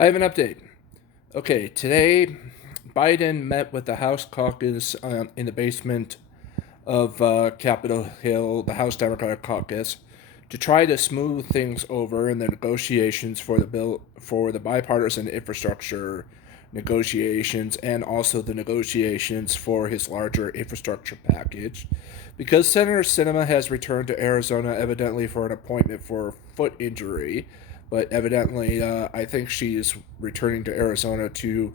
I have an update. Okay, today Biden met with the House caucus in the basement of Capitol Hill, the House Democratic caucus, to try to smooth things over in the negotiations for the bill for the bipartisan infrastructure negotiations and also the negotiations for his larger infrastructure package. Because Senator Sinema has returned to Arizona evidently for an appointment for foot injury, but evidently I think she's returning to Arizona to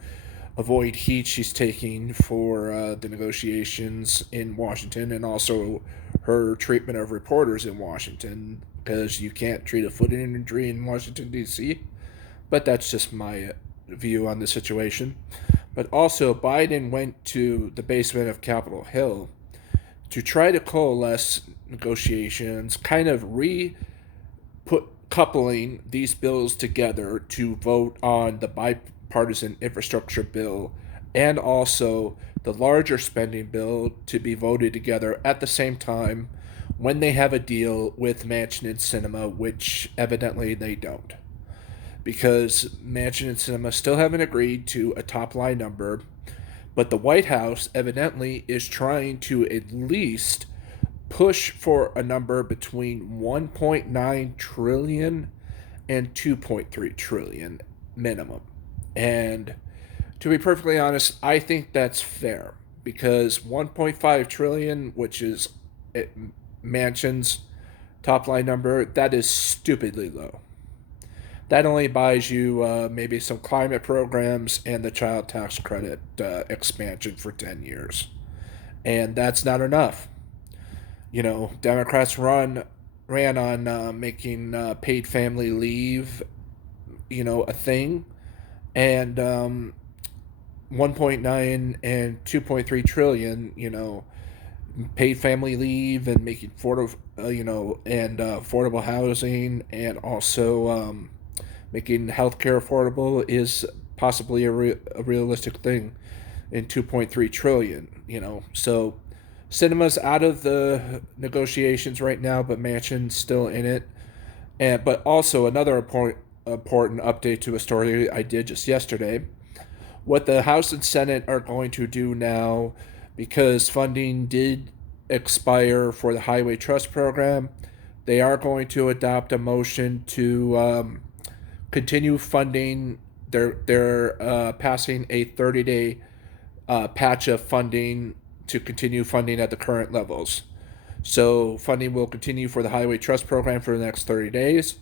avoid heat she's taking for the negotiations in Washington and also her treatment of reporters in Washington because you can't treat a foot injury in Washington, D.C. But that's just my view on the situation. But also, Biden went to the basement of Capitol Hill to try to coalesce negotiations, kind of put coupling these bills together to vote on the bipartisan infrastructure bill and also the larger spending bill to be voted together at the same time when they have a deal with Manchin and Sinema, which evidently they don't. Because Manchin and Sinema still haven't agreed to a top line number, but the White House evidently is trying to at least push for a number between 1.9 trillion and 2.3 trillion minimum. And to be perfectly honest, I think that's fair because 1.5 trillion, which is Manchin's top line number, that is stupidly low. That only buys you maybe some climate programs and the child tax credit expansion for 10 years. And that's not enough. Democrats ran on making paid family leave, a thing, and 1.9 and 2.3 trillion, paid family leave and making affordable housing and also making healthcare affordable is possibly a realistic thing in 2.3 trillion. So Cinema's out of the negotiations right now, but Manchin's still in it. But also another important update to a story I did just yesterday. What the House and Senate are going to do now, because funding did expire for the Highway Trust Program, they are going to adopt a motion to continue funding. They're passing a 30-day patch of funding to continue funding at the current levels. So funding will continue for the Highway Trust Program for the next 30 days.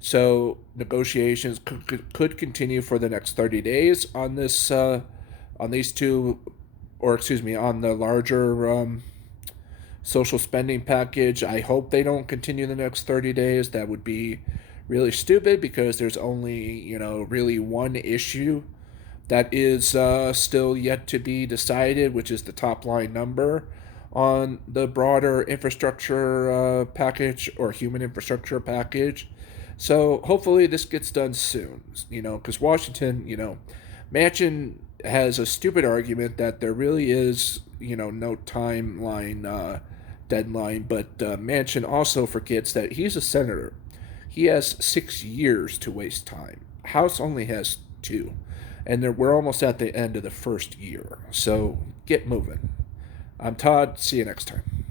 So negotiations could continue for the next 30 days on this, on these two, or excuse me, on the larger social spending package. I hope they don't continue the next 30 days. That would be really stupid because there's only, really one issue that is still yet to be decided, which is the top line number on the broader infrastructure package or human infrastructure package. So hopefully this gets done soon, because Washington, Manchin has a stupid argument that there really is, no timeline deadline, but Manchin also forgets that he's a senator. He has 6 years to waste time. House only has 2. And we're almost at the end of the first year. So get moving. I'm Todd. See you next time.